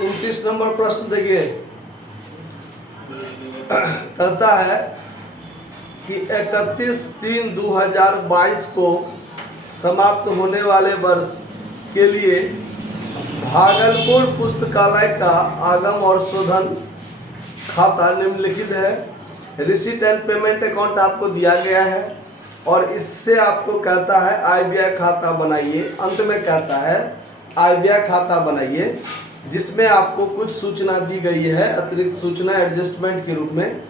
29 number प्रश्न देखिए, कहता है कि 31/3/2022 को समाप्त होने वाले वर्ष के लिए भागलपुर पुस्तकालय का आगम और शोधन खाता निम्नलिखित है। रिसीट एंड पेमेंट अकाउंट आपको दिया गया है और इससे आपको कहता है आय व्यय खाता बनाइए। अंत में कहता है आय व्यय खाता बनाइए, जिसमें आपको कुछ सूचना दी गई है, अतिरिक्त सूचना एडजस्टमेंट के रूप में।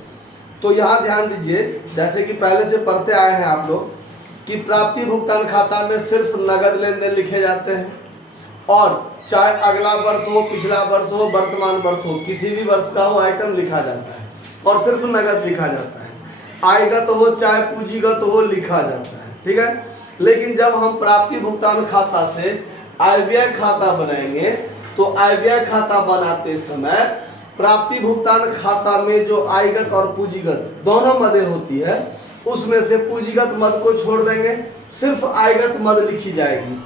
तो यहाँ ध्यान दीजिए, जैसे कि पहले से पढ़ते आए हैं आप लोग कि प्राप्ति भुगतान खाता में सिर्फ नगद लेन देन लिखे जाते हैं, और चाहे अगला वर्ष हो, पिछला वर्ष हो, वर्तमान वर्ष हो, किसी भी वर्ष का हो आइटम लिखा जाता है और सिर्फ नगद लिखा जाता है। आयगत हो चाहे पूंजीगत हो लिखा जाता है, ठीक है। लेकिन जब हम प्राप्ति भुगतान खाता से आय व्यय खाता बनाएंगे तो आय व्यय खाता बनाते समय प्राप्ति भुगतान खाता में जो आयगत और पूंजीगत दोनों मदें होती है, उसमें से पूंजीगत मद को छोड़ देंगे, सिर्फ आयगत मद लिखी जाएगी,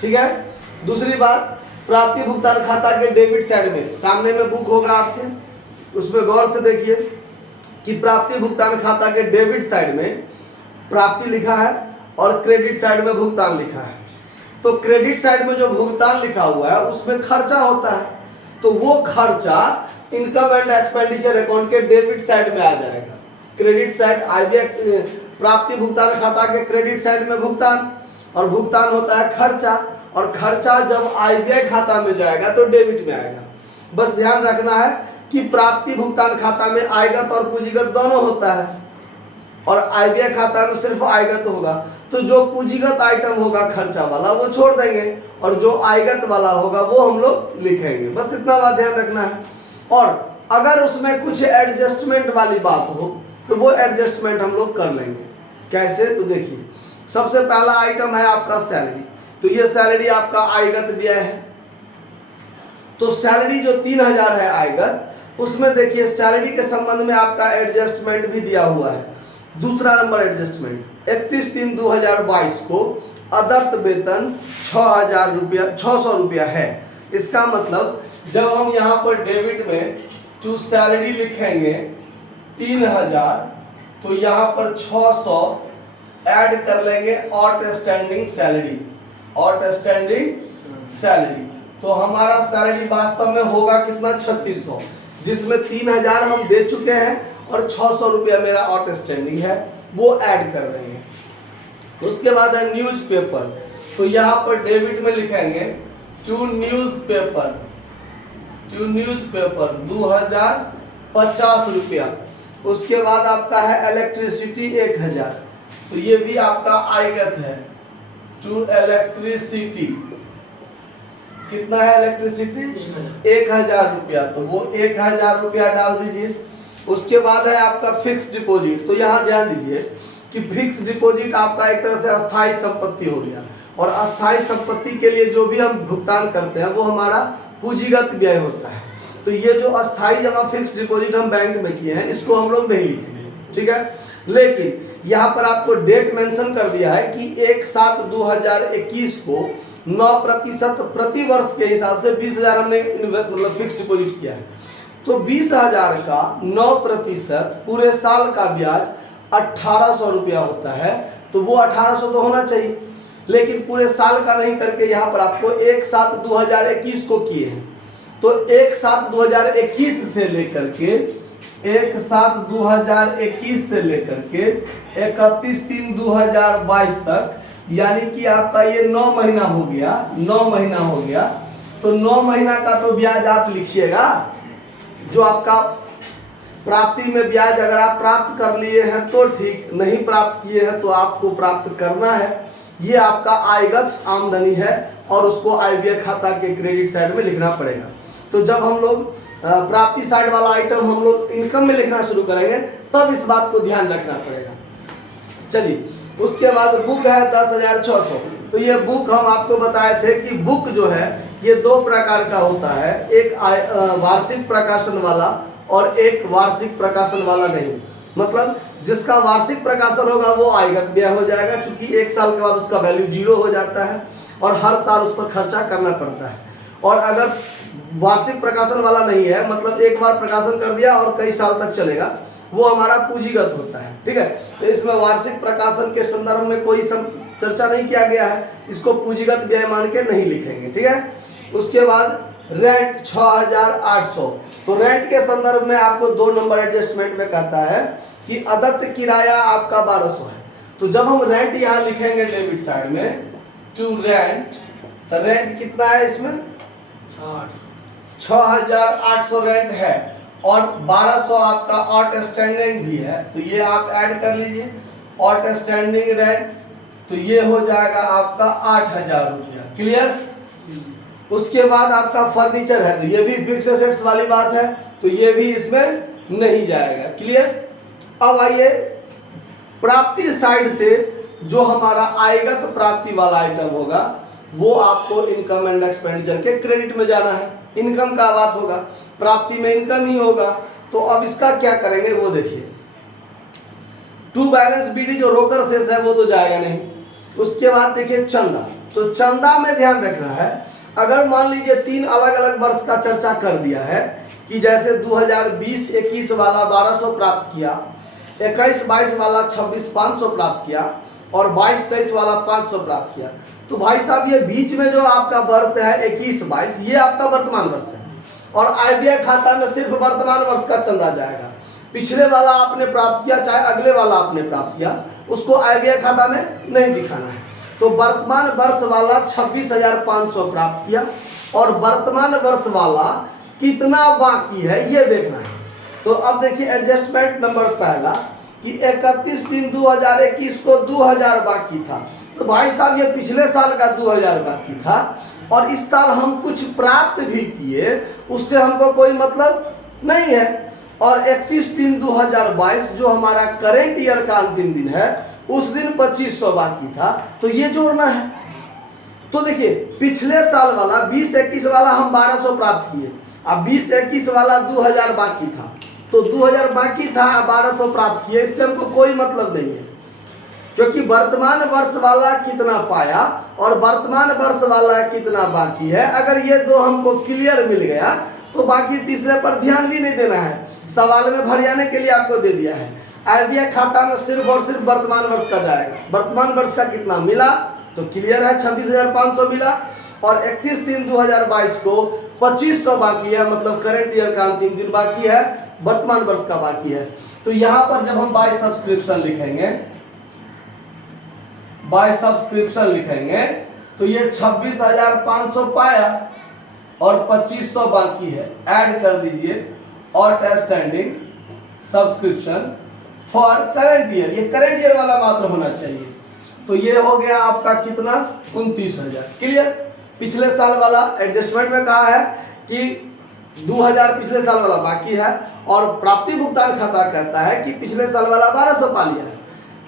ठीक है। दूसरी बात, प्राप्ति भुगतान खाता के डेबिट साइड में सामने में बुक होगा आपके, उसमें गौर से देखिए कि प्राप्ति भुगतान खाता के डेबिट साइड में प्राप्ति लिखा है और क्रेडिट साइड में भुगतान लिखा है। तो क्रेडिट साइड में जो भुगतान लिखा हुआ है उसमें खर्चा होता है, तो वो खर्चा इनकम एंड एक्सपेंडिचर अकाउंट के डेबिट साइड में आ जाएगा। क्रेडिट साइड आय व्यय, प्राप्ति भुगतान खाता के क्रेडिट साइड में भुगतान, और भुगतान होता है खर्चा, और खर्चा जब आय व्यय खाता में जाएगा तो डेबिट में आएगा। बस ध्यान रखना है कि प्राप्ति भुगतान खाता में आयगत और पूंजीगत दोनों होता है और आय व्यय खाता में सिर्फ आयगत होगा। तो जो पूंजीगत आइटम होगा खर्चा वाला वो छोड़ देंगे और जो आयगत वाला होगा वो हम लोग लिखेंगे। बस इतना बात ध्यान रखना है। और अगर उसमें कुछ एडजस्टमेंट वाली बात हो तो वो एडजस्टमेंट हम लोग कर लेंगे। कैसे? तो देखिए, सबसे पहला आइटम है आपका सैलरी। तो ये सैलरी आपका आयगत व्यय है। तो सैलरी जो 3000 है आयगत, उसमें देखिए सैलरी के संबंध में आपका एडजस्टमेंट भी दिया हुआ है। दूसरा नंबर एडजस्टमेंट, 31/3/2022 को अदत्त वेतन 600 रुपया है। इसका मतलब जब हम यहाँ पर डेबिट में टू सैलरी लिखेंगे 3000, तो यहाँ पर 600 ऐड कर लेंगे आउटस्टैंडिंग सैलरी, आउटस्टैंडिंग सैलरी। तो हमारा सैलरी वास्तव में होगा कितना? 3600, जिसमें 3000 हम दे चुके हैं और 600 रुपया मेरा आउटस्टैंडिंग है, वो ऐड कर देंगे। उसके बाद है न्यूज़पेपर। तो यहाँ पर डेबिट में लिखेंगे टू न्यूज़पेपर 2050 रुपया। उसके बाद आपका है इलेक्ट्रिसिटी 1000, तो ये भी आपका आयगत है। टू इलेक्ट्रिसिटी कितना है? इलेक्ट्रिसिटी 1000 रुपया, तो वो 1000 रुपया डाल दीजिए। उसके बाद है आपका फिक्स डिपॉजिट। तो यहाँ ध्यान दीजिए कि फिक्स डिपॉजिट आपका एक तरह से अस्थायी संपत्ति हो गया, और अस्थायी संपत्ति के लिए जो भी हम भुगतान करते हैं वो हमारा पूंजीगत व्यय होता है। तो ये जो अस्थायी जमा फिक्स डिपॉजिट हम बैंक में किए हैं इसको हम लोग नहीं लिखेंगे, ठीक है। लेकिन यहाँ पर आपको डेट मेंशन कर दिया है कि 1/7/2021 को 9% प्रति वर्ष के हिसाब से 20,000 हमने मतलब फिक्स डिपॉजिट किया है। तो 20,000 का 9% पूरे साल का ब्याज 1800 रुपया होता है। तो वो 1800 तो होना चाहिए, लेकिन पूरे साल का नहीं करके यहाँ पर आपको 1/7/2021 को किए हैं। तो 1/7/2021 से लेकर के 1/7/2021 से लेकर के 31/3/2022 तक, यानी कि आपका ये 9 महीना हो गया, 9 महीना हो गया। तो 9 महीना का तो ब्याज आप लिखिएगा। जो आपका प्राप्ति में ब्याज अगर आप प्राप्त कर लिए हैं तो ठीक, नहीं प्राप्त किए हैं तो आपको प्राप्त करना है। ये आपका आयगत आमदनी है और उसको आय व्यय खाता के क्रेडिट साइड में लिखना पड़ेगा। तो जब हम लोग प्राप्ति साइड वाला आइटम हम लोग इनकम में लिखना शुरू करेंगे तब इस बात को ध्यान रखना पड़ेगा। चलिए, उसके बाद बुक है 10,600। तो ये बुक हम आपको बताए थे कि बुक जो है ये 2 प्रकार का होता है, एक वार्षिक प्रकाशन वाला और एक वार्षिक प्रकाशन वाला नहीं। मतलब जिसका वार्षिक प्रकाशन होगा वो आयगत व्यय हो जाएगा, क्योंकि 1 साल के बाद उसका वैल्यू 0 हो जाता है और हर साल उस पर खर्चा करना पड़ता है। और अगर वार्षिक प्रकाशन वाला नहीं है, मतलब एक बार प्रकाशन कर दिया और कई साल तक चलेगा, वो हमारा पूंजीगत होता है। ठीक है, तो इसमें वार्षिक प्रकाशन के संदर्भ में कोई चर्चा नहीं किया गया है, इसको पूंजीगत व्यय मान के नहीं लिखेंगे। ठीक है, उसके बाद रेंट 6800, तो रेंट के संदर्भ में आपको 2 नंबर एडजस्टमेंट में कहता है कि अदत्त किराया आपका 1200 है। तो जब हम रेंट यहाँ लिखेंगे डेबिट साइड में टू रेंट, तो रेंट कितना है इसमें 6800 रेंट है और 1200 आपका आउटस्टैंडिंग भी है, तो ये आप ऐड कर लीजिए आउटस्टैंडिंग रेंट, तो ये हो जाएगा आपका 8000 रुपया। क्लियर। उसके बाद आपका फर्नीचर है, तो ये भी फिक्स एसेट्स वाली बात है, तो ये भी इसमें नहीं जाएगा। क्लियर। अब आइए प्राप्ति साइड से जो हमारा आयगत प्राप्ति वाला आइटम होगा वो आपको इनकम एंड एक्सपेंडिचर के क्रेडिट में जाना है, इनकम का बात होगा, प्राप्ति में इनकम ही होगा। तो अब इसका क्या करेंगे वो देखिए, टू बैलेंस बीडी जो रोकर शेष है वो तो जाएगा नहीं। उसके बाद देखिए चंदा, तो चंदा में ध्यान रखना है, अगर मान लीजिए 3 अलग अलग वर्ष का चर्चा कर दिया है कि जैसे 2020-21 वाला 1200 प्राप्त किया, 21-22 वाला 26,500 प्राप्त किया और 22-23 वाला 500 प्राप्त किया, तो भाई साहब ये बीच में जो आपका वर्ष है 21-22 ये आपका वर्तमान वर्ष है और आयव्यय खाता में सिर्फ वर्तमान वर्ष का चंदा जाएगा। पिछले वाला आपने प्राप्त किया चाहे अगले वाला आपने प्राप्त किया, उसको आयव्यय खाता में नहीं दिखाना है। तो वर्तमान वर्ष वाला 26,500 प्राप्त किया और वर्तमान वर्ष वाला कितना बाकी है ये देखना है। तो अब देखिए एडजस्टमेंट नंबर पहला कि 31/3/2021 को 2000 बाकी था, तो भाई साहब ये पिछले साल का 2000 बाकी था और इस साल हम कुछ प्राप्त भी किए, उससे हमको कोई मतलब नहीं है। और 31/3/2022 जो हमारा करेंट ईयर का अंतिम दिन है उस दिन 2500 बाकी था, तो ये जोड़ना है। तो देखिए पिछले साल वाला 20-21 वाला हम 1200 प्राप्त किए, अब 20-21 वाला 2000 बाकी था, तो 2000 बाकी था 1200 प्राप्त किए, इससे हमको कोई मतलब नहीं है, क्योंकि वर्तमान वर्ष वाला कितना पाया और वर्तमान वर्ष वाला कितना बाकी है, अगर ये दो हमको क्लियर मिल गया तो बाकी तीसरे पर ध्यान भी नहीं देना है, सवाल में भर जाने के लिए आपको दे दिया है। आयव्यय खाता में सिर्फ और सिर्फ वर्तमान वर्ष का जाएगा, वर्तमान वर्ष का कितना मिला तो क्लियर है 26,500 मिला और 31/3/2022 को 2500 बाकी है, मतलब करंट ईयर का अंतिम दिन बाकी है, वर्तमान वर्ष का बाकी है। तो यहाँ पर जब हम बाय सब्सक्रिप्शन लिखेंगे तो ये 26,500 पाया और 2500 बाकी है, ऐड कर दीजिए outstanding subscription for current year, ये करंट ईयर वाला मात्र होना चाहिए। तो ये हो गया आपका कितना 29,000। क्लियर। पिछले साल वाला एडजस्टमेंट में कहा है कि 2000 पिछले साल वाला बाकी है और प्राप्ति भुगतान खाता कहता है कि पिछले साल वाला 1200 पा लिया है,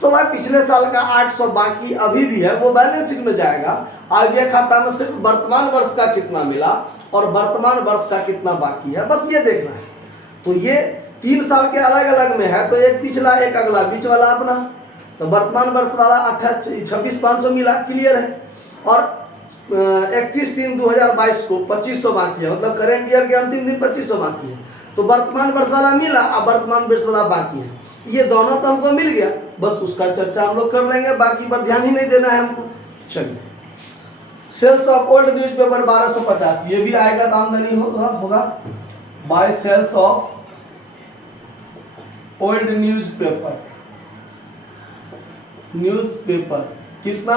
तो भाई पिछले साल का 800 बाकी अभी भी है, वो बैलेंस शीट में जाएगा। आयव्यय खाता में सिर्फ वर्तमान वर्ष का कितना मिला और वर्तमान वर्ष का कितना बाकी है, बस ये देखना है। तो ये 3 साल के अलग अलग में है, तो एक पिछला एक अगला, बीच वाला अपना, तो वर्तमान वर्ष वाला 26,500 मिला, क्लियर है। और 31/3/2022 को 2500 बाकी है, मतलब करेंट ईयर के अंतिम दिन 2500 बाकी है, तो वर्तमान वर्ष वाला मिला और वर्तमान वर्ष वाला बाकी है, ये दोनों तो हमको मिल गया, बस उसका चर्चा हम लोग कर लेंगे, बाकी पर ध्यान ही नहीं देना है हमको। चलिए सेल्स ऑफ ओल्ड न्यूज़पेपर 1250, ये भी आएगा, आमदनी होगा by sales of old newspaper कितना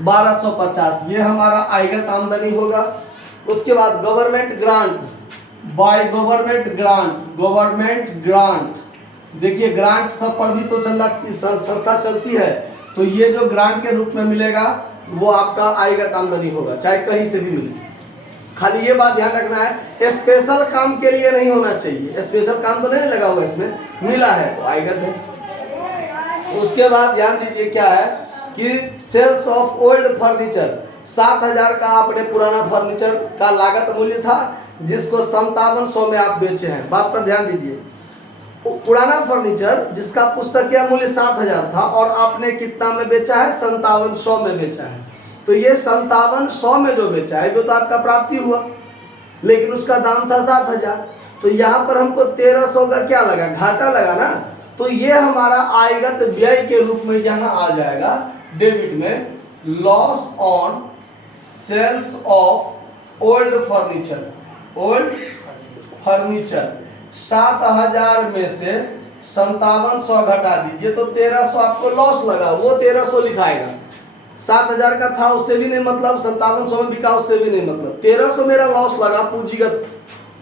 1250, ये हमारा आयगत आमदनी होगा। उसके बाद government grant, by government grant, देखिए ग्रांट सब पर भी तो संस्था चलती है, तो ये जो ग्रांट के रूप में मिलेगा वो आपका आयगत आमदनी होगा, चाहे कहीं से भी मिले। खाली ये बात ध्यान रखना है स्पेशल काम के लिए नहीं होना चाहिए, स्पेशल काम तो नहीं लगा हुआ इसमें, मिला है तो आयगत है। उसके बाद ध्यान दीजिए क्या है कि सेल्स ऑफ ओल्ड फर्नीचर, 7,000 का आपने पुराना फर्नीचर का लागत मूल्य था जिसको 5700 में आप बेचे हैं, बात पर ध्यान दीजिए। पुराना फर्नीचर जिसका पुस्तकीय मूल्य 7,000 था और आपने कितना में बेचा है 5700 में बेचा है, तो ये 5700 में जो बेचा है वो तो आपका प्राप्ति हुआ, लेकिन उसका दाम था 7000। तो यहाँ पर हमको 1300 का क्या लगा, घाटा लगा ना। तो ये हमारा आयगत व्यय के रूप में यहाँ आ जाएगा डेबिट में, loss on sales of old furniture. Old furniture 7000 में से 5700 घटा दीजिए तो 1300 आपको लॉस लगा, वो 1300 लिखाएगा। 7000 का था उससे भी नहीं मतलब, 5700 में बिका उससे भी नहीं मतलब, 1300 मेरा लॉस लगा, पूंजीगत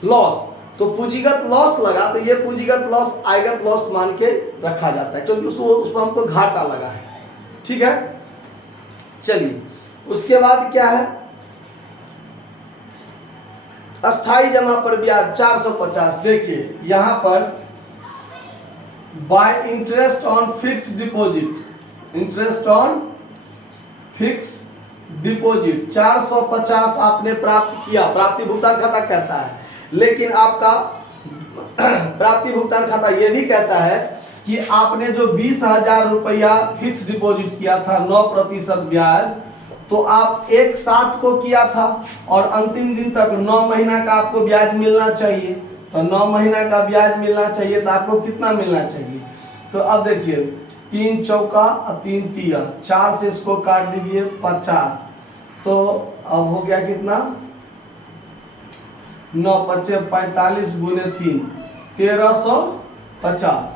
लॉस। तो पूंजीगत लॉस लगा तो ये पूंजीगत लॉस आयगत लॉस मान के रखा जाता है, क्योंकि उसको हमको घाटा लगा है। ठीक है, चलिए उसके बाद क्या है, अस्थाई जमा पर ब्याज 450। देखिए यहां पर bye interest on fix deposit, interest on fix deposit 450 आपने प्राप्त किया, प्राप्ति भुगतान खाता कहता है। लेकिन आपका प्राप्ति भुगतान खाता यह भी कहता है कि आपने जो 20,000 रुपया फिक्स डिपॉजिट किया था 9% ब्याज, तो आप एक साथ को किया था और अंतिम दिन तक 9 महीना का आपको ब्याज मिलना चाहिए। तो 9 महीना का ब्याज मिलना चाहिए तो आपको कितना मिलना चाहिए। तो अब देखिए 3 चौका और 3 तिया 4 से इसको काट दीजिए 50। तो अब हो गया कितना, 9 पच्चे 45 गुने 3 1350।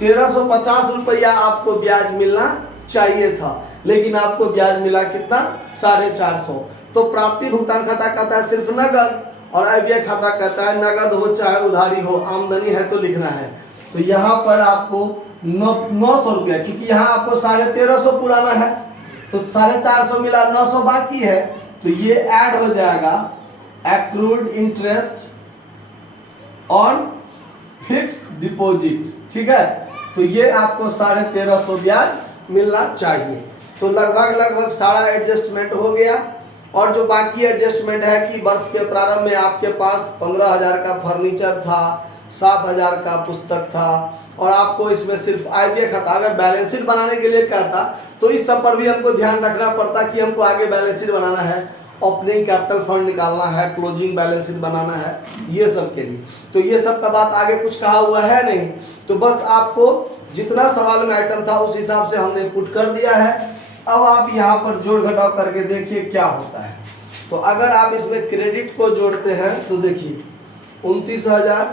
1350 रुपया आपको ब्याज मिलना चाहिए था, लेकिन आपको ब्याज मिला कितना, 450। तो प्राप्ति भुगतान खाता कहता है सिर्फ नगद, और आयव्यय खाता कहता है नगद हो चाहे उधारी हो, आमदनी है तो लिखना है। तो यहाँ पर आपको 900 रुपया, क्योंकि यहाँ आपको 1350 पुराना है तो 450 मिला, 900 बाकी है, तो ये ऐड हो जाएगा accrued interest on fixed deposit. ठीक है, तो ये आपको 1350 ब्याज मिलना चाहिए। तो लगभग सारा एडजस्टमेंट हो गया। और जो बाकी एडजस्टमेंट है कि वर्ष के प्रारंभ में आपके पास 15,000 का फर्नीचर था, 7,000 का पुस्तक था, और आपको इसमें सिर्फ आयव्यय खाता, अगर बैलेंस शीट बनाने के लिए कहता तो इस सब पर भी हमको ध्यान रखना पड़ता कि हमको आगे बैलेंस शीट बनाना है, ओपनिंग कैपिटल फंड निकालना है, क्लोजिंग बैलेंस शीट बनाना है, ये सब के लिए। तो ये सब का बात आगे कुछ कहा हुआ है नहीं, तो बस आपको जितना सवाल में आइटम था उस हिसाब से हमने पुट कर दिया है। अब आप यहाँ पर जोड़ घटाव करके देखिए क्या होता है। तो अगर आप इसमें क्रेडिट को जोड़ते हैं तो देखिए 29,000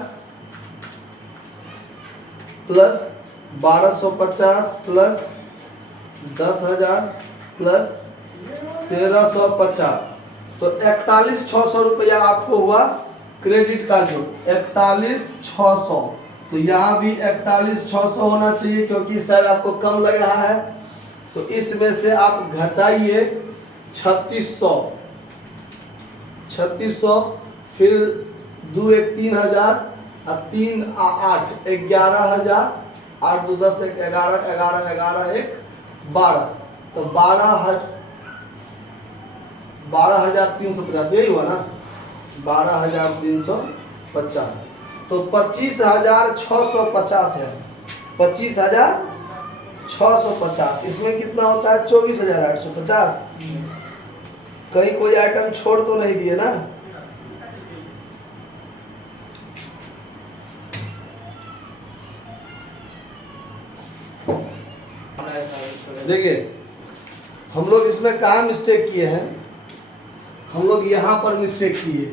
प्लस 1250 प्लस 10,000 प्लस 1350, तो 41,600 रुपया आपको हुआ क्रेडिट का जो 41,600। तो यहाँ भी 41,600 होना चाहिए, क्योंकि सर आपको कम लग रहा है। तो इसमें से आप घटाइए 3600, फिर 2 1 3,000 और 3 8 11,000, 8 2 10 1 11 11 11 1 12, तो 12,350 यही हुआ ना, 12,350। तो 25,650 है, 25,650। इसमें कितना होता है, 24,850। कहीं कोई आइटम छोड़ तो नहीं दिए ना। देखिए हम लोग इसमें कहाँ मिस्टेक किए हैं, हम लोग यहाँ पर मिस्टेक किए।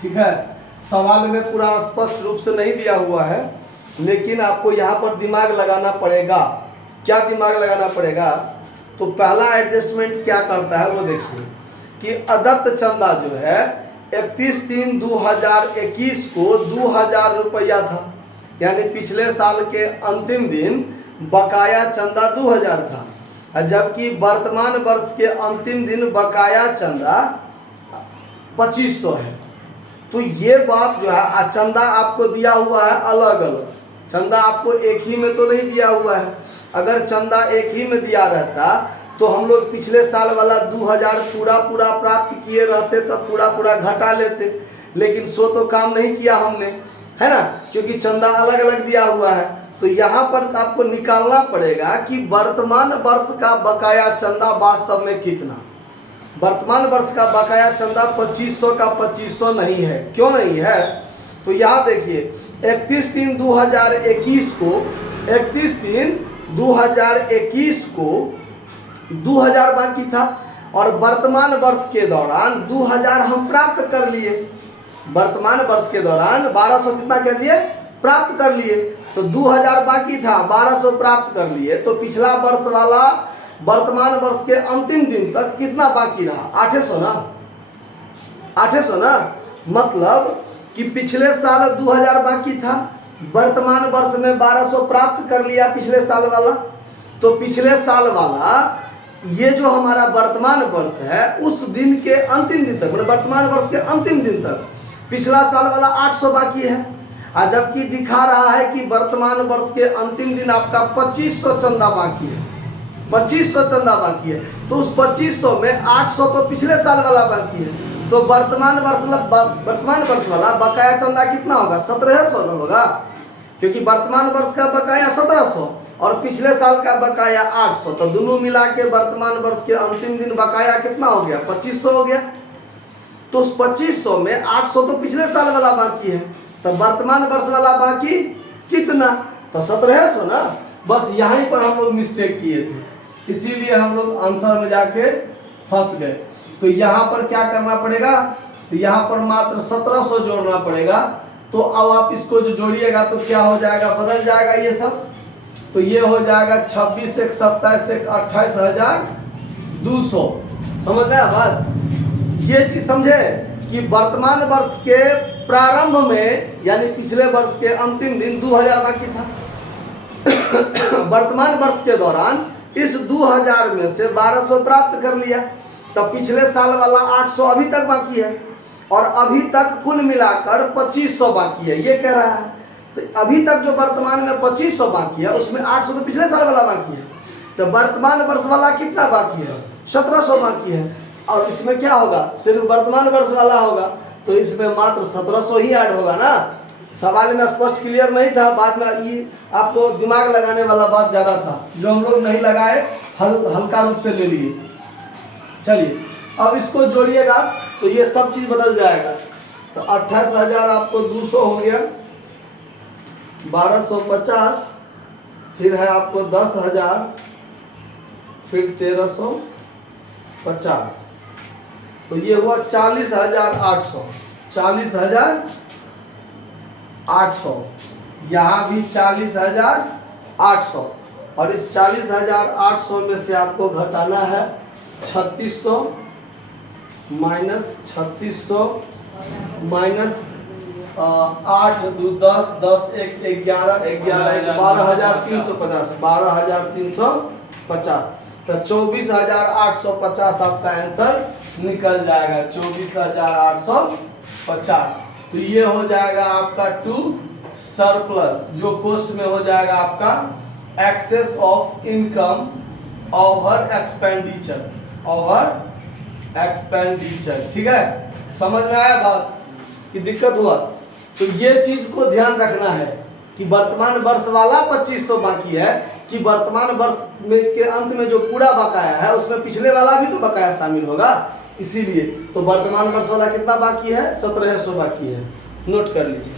ठीक है, सवाल में पूरा स्पष्ट रूप से नहीं दिया हुआ है, लेकिन आपको यहाँ पर दिमाग लगाना पड़ेगा। क्या दिमाग लगाना पड़ेगा, तो पहला एडजस्टमेंट क्या करता है वो देखिए कि अदत्त चंदा जो है 31/3/2021 को 2,000 रुपया था, यानी पिछले साल के अंतिम दिन बकाया चंदा 2,000 था, जबकि वर्तमान वर्ष के अंतिम दिन बकाया चंदा 2,500 है। तो ये बात जो है, चंदा आपको दिया हुआ है अलग अलग, चंदा आपको एक ही में तो नहीं दिया हुआ है। अगर चंदा एक ही में दिया रहता तो हम लोग पिछले साल वाला 2,000 पूरा प्राप्त किए रहते, तो पूरा घटा लेते, लेकिन सो तो काम नहीं किया हमने, है ना, क्योंकि चंदा अलग अलग दिया हुआ है। तो यहाँ पर आपको निकालना पड़ेगा कि वर्तमान वर्ष का बकाया चंदा वास्तव में कितना। वर्तमान वर्ष का बकाया चंदा 2500 का 2500 नहीं है। क्यों नहीं है? तो यहाँ देखिए 31/3/2021 को 31/3/2021 को 2000 बाकी था और वर्तमान वर्ष के दौरान 2000 हम प्राप्त कर लिए। वर्तमान वर्ष के दौरान 1200 कितना कर लिए? प्राप्त कर लिए। तो 2000 बाकी था, 1200 प्राप्त कर लिए। तो पिछला वर्ष वाला वर्तमान वर्ष के अंतिम दिन तक कितना बाकी रहा? 800 ना, 800 ना। मतलब कि पिछले साल 2000 बाकी था, वर्तमान वर्ष में 1200 प्राप्त कर लिया पिछले साल वाला। तो पिछले साल वाला ये जो हमारा वर्तमान वर्ष है उस दिन के अंतिम दिन तक, मतलब वर्तमान वर्ष के अंतिम दिन तक पिछला साल वाला 800 बाकी है। और जबकि दिखा रहा है कि वर्तमान वर्ष के अंतिम दिन आपका 2500 चंदा बाकी है, 2500 चंदा बाकी है। तो उस 2500 में 800 तो पिछले साल वाला बाकी है। तो वर्तमान वर्ष वाला बकाया चंदा कितना होगा? 1700 ना होगा, क्योंकि वर्तमान वर्ष का बकाया 1700 और पिछले साल का बकाया 800। तो दोनों मिला के वर्तमान वर्ष के अंतिम दिन बकाया कितना हो गया? 2500 हो गया। तो उस 2500 में 800 तो पिछले साल वाला बाकी है, तो वर्तमान वर्ष वाला बाकी कितना? तो 1700 ना। बस यहीं पर हम लोग मिस्टेक किए थे, इसीलिए हम लोग आंसर में जाके फंस गए। तो यहाँ पर क्या करना पड़ेगा? तो यहाँ पर मात्र 1700 जोड़ना पड़ेगा। तो अब आप इसको जो जोड़िएगा तो क्या हो जाएगा? बदल जाएगा ये सब। तो ये हो जाएगा 26 1 27 1 28,200। समझ में आया बात? ये चीज समझे कि वर्तमान वर्ष के प्रारंभ में यानी पिछले वर्ष के अंतिम दिन 2000 बाकी था। वर्तमान वर्ष के दौरान इस 2000 में से 1200 प्राप्त कर लिया। तब पिछले साल वाला 800 अभी तक बाकी है और अभी तक कुल मिलाकर 2500 बाकी है, ये कह रहा है। तो अभी तक जो वर्तमान में 2500 बाकी है उसमें 800 तो पिछले साल वाला बाकी है। तो वर्तमान वर्ष वाला कितना बाकी है? 1700 बाकी है। और इसमें क्या होगा? सिर्फ वर्तमान वर्ष वाला होगा, तो इसमें मात्र 1700 ही ऐड होगा ना। सवाल में स्पष्ट क्लियर नहीं था, बाद में ये आपको दिमाग लगाने वाला बात ज़्यादा था, जो हम लोग नहीं लगाए, हल्का रूप से ले लिए। चलिए अब इसको जोड़िएगा तो ये सब चीज़ बदल जाएगा। तो 28,000 आपको 200 हो गया, 1250, फिर है आपको 10,000, फिर 1350। तो ये हुआ 40,800, 40,800। यहाँ भी 40,800 और इस 40,800 में से आपको घटाना है 3600 माइनस 3600 माइनस 8 2 10 10 1 11 11 12,350 12,350। तो 24,850 आपका आंसर निकल जाएगा, 24,850। तो ये हो जाएगा आपका टू सरप्लस, जो कोस्ट में हो जाएगा आपका excess of income over expenditure, ठीक है। समझ में आया बात कि दिक्कत हुआ? तो ये चीज को ध्यान रखना है कि वर्तमान वर्ष वाला 2500 बाकी है, कि वर्तमान वर्ष में के अंत में जो पूरा बकाया है उसमें पिछले वाला भी तो बकाया शामिल होगा, इसीलिए। तो वर्तमान वर्ष वाला कितना बाकी है? 1700 बाकी है, नोट कर लीजिए।